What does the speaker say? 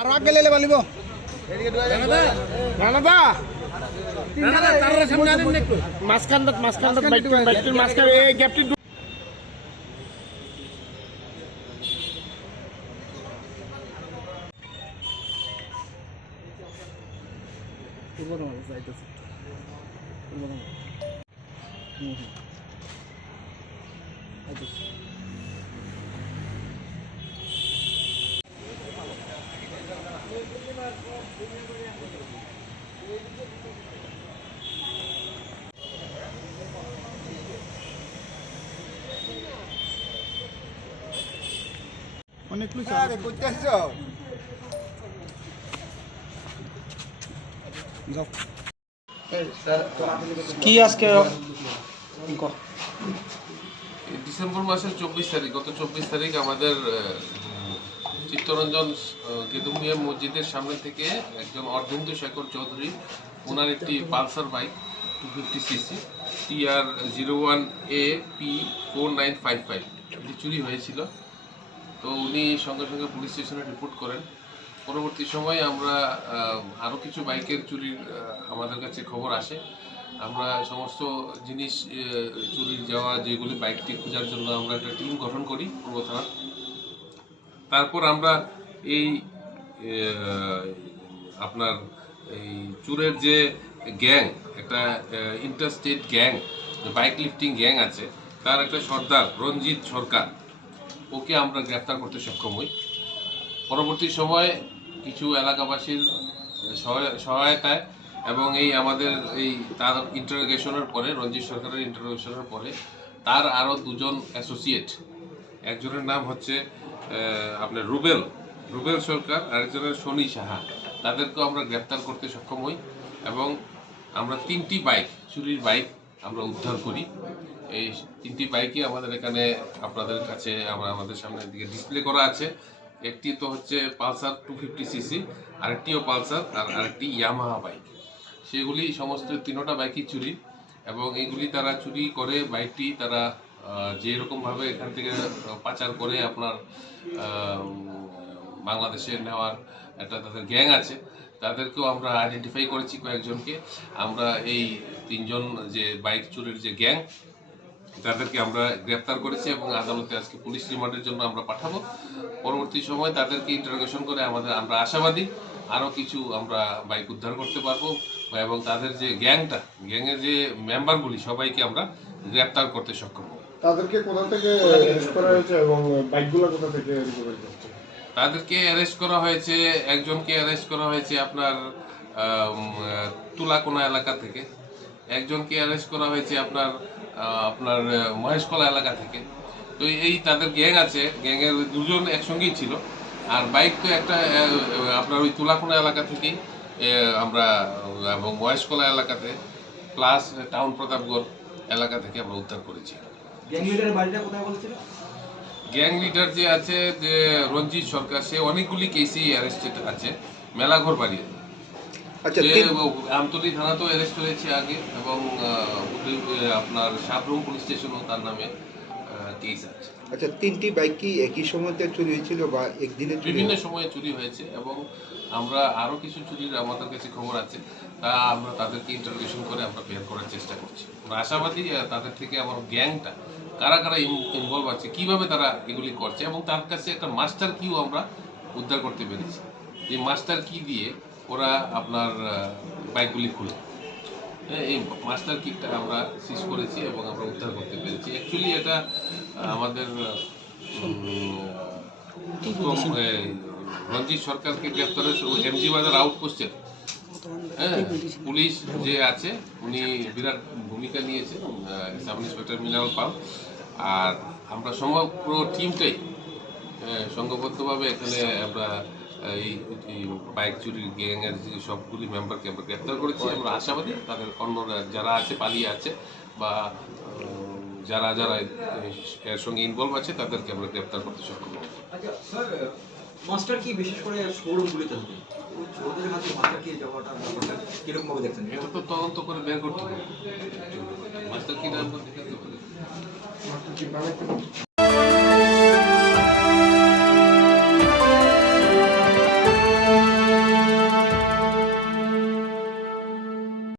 আর আগে লেলে বালিব রানাদা মাঝখানটা মাঝখানটা মাঝখান এই গ্যাপটি কি আজকে ডিসেম্বর মাসের চব্বিশ তারিখ গত চব্বিশ তারিখ আমাদের চিত্তরঞ্জন কেদুমিয়া মসজিদের সামনে থেকে একজন অর্ধেন্দু শেখর চৌধুরী ওনার একটি Pulsar bike two fifty CC TR zero one A P four nine five five এটি চুরি হয়েছিল তো উনি সঙ্গে সঙ্গে পুলিশ স্টেশনে রিপোর্ট করেন পরবর্তী সময়ে আমরা আরও কিছু বাইকের চুরির আমাদের কাছে খবর আসে আমরা সমস্ত জিনিস চুরির যাওয়া যেগুলি বাইকটি খোঁজার জন্য আমরা একটা টিম গঠন করি পূর্ব থানার তারপর আমরা এই আপনার এই চুরের যে গ্যাং একটা interstate gang bike lifting gang আছে তার একটা সর্দার রঞ্জিত সরকার ওকে আমরা গ্রেপ্তার করতে সক্ষম হই পরবর্তী সময়ে কিছু এলাকাবাসীর সহায়তায় এবং এই আমাদের এই তার ইন্টারোগেশনের পরে রঞ্জিত সরকারের ইন্টারোগেশনের পরে তার আরও দুজন অ্যাসোসিয়েট একজনের নাম হচ্ছে আপনার রুবেল রুবেল সরকার আরেকজনের সনি সাহা তাদেরকেও আমরা গ্রেপ্তার করতে সক্ষম হই এবং আমরা তিনটি বাইক চুরির বাইক আমরা উদ্ধার করি এই তিনটি বাইকই আমাদের এখানে আপনাদের কাছে আমরা আমাদের সামনের দিকে ডিসপ্লে করা আছে একটি তো হচ্ছে পালসার টু ফিফটি সিসি আরেকটিও পালসার আর আরেকটি ইয়ামাহা বাইক সেগুলি সমস্ত তিনোটা বাইকই চুরি এবং এগুলি তারা চুরি করে বাইকটি তারা যে ভাবে এখান থেকে পাচার করে আপনার বাংলাদেশে নেওয়ার একটা তাদের গ্যাং আছে তাদেরকেও আমরা আইডেন্টিফাই করেছি কয়েকজনকে আমরা এই তিনজন যে বাইক চুরির যে গ্যাং তাদেরকে আমরা গ্রেপ্তার করেছি এবং আদালতে আজকে পুলিশ রিমান্ডের জন্য আমরা পাঠাবো পরবর্তী সময় তাদেরকে ইন্টারোগেশন করে আমাদের আমরা আশাবাদী আরও কিছু আমরা বাইক উদ্ধার করতে পারবো এবং তাদের যে গ্যাংটা গ্যাংয়ের যে মেম্বারগুলি সবাইকে আমরা গ্রেপ্তার করতে সক্ষম তাদেরকে কোথা থেকে অ্যারেস্ট করা হয়েছে এবং বাইকগুলো কোথা থেকে তাদেরকে অ্যারেস্ট করা হয়েছে একজনকে অ্যারেস্ট করা হয়েছে আপনার তুলাকোনা এলাকা থেকে একজনকে অ্যারেস্ট করা হয়েছে আপনার আপনার মহেশকলা এলাকা থেকে তো এই তাদের গ্যাং আছে গ্যাংয়ের দুজন একসঙ্গেই ছিল আর বাইক তো একটা আপনার ওই তুলাকোনা এলাকা থেকেই আমরা এবং মহেশকলা এলাকাতে প্লাস টাউন প্রতাপগড় এলাকা থেকে আমরা উদ্ধার করেছি গ্যাং লিডার যে আছে যে রঞ্জিত সরকার সে অনেকগুলি কেসেই অ্যারেস্টেড আছে মেলাঘর বাড়ি আচ্ছা আমতলী থানা তো অ্যারেস্ট হয়েছে আগে এবং আপনার শাহরুখ পুলিশ স্টেশনও তার নামে কেস আছে আচ্ছা তিনটি বাইক কি একই সময়তে চুরি হয়েছিল বা একদিনে বিভিন্ন সময়ে চুরি হয়েছে এবং আমরা আরও কিছু চুরির আমাদের কাছে খবর আছে তা আমরা তাদেরকে ইন্টারভিউশন করে আমরা বের করার চেষ্টা করছি আশাবাদী তাদের থেকে আমার গ্যাংটা কারা কারা ইনভলভ আছে কিভাবে তারা এগুলি করছে এবং তার কাছে একটা মাস্টার কিও আমরা উদ্ধার করতে পেরেছি এই মাস্টার কি দিয়ে ওরা আপনার বাইকগুলি খুলে হ্যাঁ, এই মাস্টার কিটটা আমরা সিজ করেছি এবং আমরা উদ্ধার করতে পেরেছি অ্যাকচুয়ালি এটা আমাদের রঞ্জিত সরকারকে গ্রেপ্তারের সময় এমজি বাজার আউটপোস্টের হ্যাঁ পুলিশ যে আছে উনি বিরাট ভূমিকা নিয়েছে সাব ইন্সপেক্টর মিনাল পাল আর আমরা সমগ্র টিমটাই হ্যাঁ, সংঘবদ্ধভাবে এখানে আমরা এই বাইক চুরির গ্যাংয়ের যে সবগুলি মেম্বারকে আমরা গ্রেপ্তার করেছি আমরা আশাবাদী তাদের অন্যরা যারা আছে পালিয়ে আছে বা যারা যারা এর সঙ্গে ইনভলভ আছে তাদেরকে আমরা গ্রেপ্তার করতে সক্ষম হব আচ্ছা, মাস্টার কি বিশেষ করে গুলিতে হবে ওদের হাতে যাওয়াটা কিরকম ভাবে তো তদন্ত করে বের করতে হবে মাস্টার কি